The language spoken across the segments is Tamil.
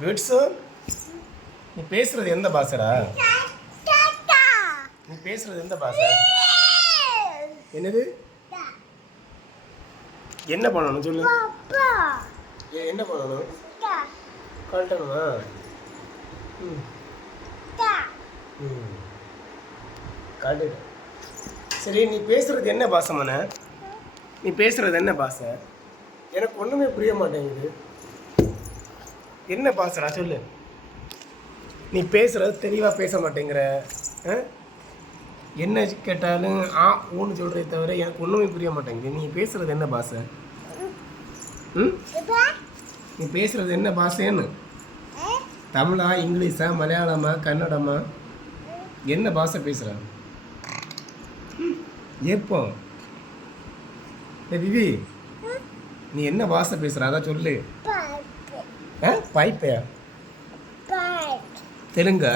குட்ஸு நீ பேசுறது எந்த பாஷடா? நீ பேசுறது எந்த பாஷை? என்னது? என்ன பண்ணணும் சொல்லு. ஏ, என்ன பண்ணணும்? கழட்டணுமா? ம். ம். கழட்டு. சரி நீ பேசுறது என்ன பாசமான நீ பேசுறது என்ன பாசை எனக்கு ஒன்றுமே புரிய மாட்டேங்குது. என்ன பாசடா சொல்லு. நீ பேசுகிறது தெளிவாக பேச மாட்டேங்கிற ஆ? என்ன கேட்டாலும் ஆ ஊன்னு சொல்கிறதே தவிர எனக்கு ஒன்றுமே புரிய மாட்டேங்குது. நீ பேசுகிறது என்ன பாஷை ம்? நீ பேசுகிறது என்ன பாஷைன்னு தமிழா இங்கிலீஷா மலையாளமா கன்னடமா? என்ன பாஷை பேசுகிற எப்போ? ஏ விவி. நீ என்ன பாஷை பேசுகிற அதான் சொல்லு. ஆ பைப்பையா தெலுங்கா?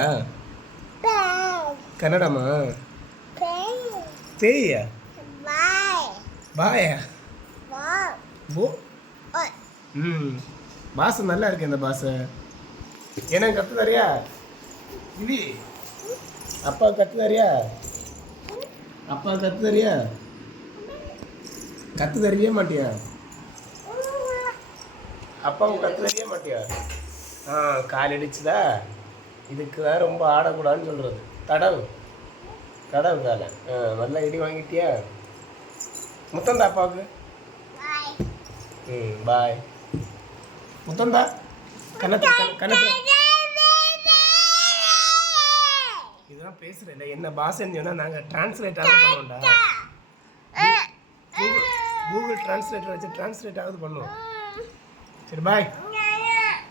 கன்னடமா? பேயா பாயா போ ம். பாசம் நல்லா இருக்கு இந்த பாச. எனக்கு கற்று தரியா? விவி அப்பா கற்று தரியா? அப்பா கற்று தரியா? கற்று தரவே மாட்டியா? அப்பாவும் கற்று தரவே மாட்டியா? ஆ கால் அடிச்சுதா இதுக்கு தான் ரொம்ப ஆடக்கூடாதுன்னு சொல்கிறது தடவு. தடவு காலை. ஆ நல்லா இடி வாங்கிட்டியா? முத்தந்தா அப்பாவுக்கு? ம் பாய் முத்தந்தா கன்னத்து கண- கன்னத்து. இதெல்லாம் பேசுகிறேன் என்ன பாஷைன்னு சொன்னால் நாங்கள் டிரான்ஸ்லேட் ஆகுது பண்ணுவோம்டா. கூகுள் டிரான்ஸ்லேட்டர் வச்சு டிரான்ஸ்லேட் ஆகுது பண்ணுவோம். Sir Bay.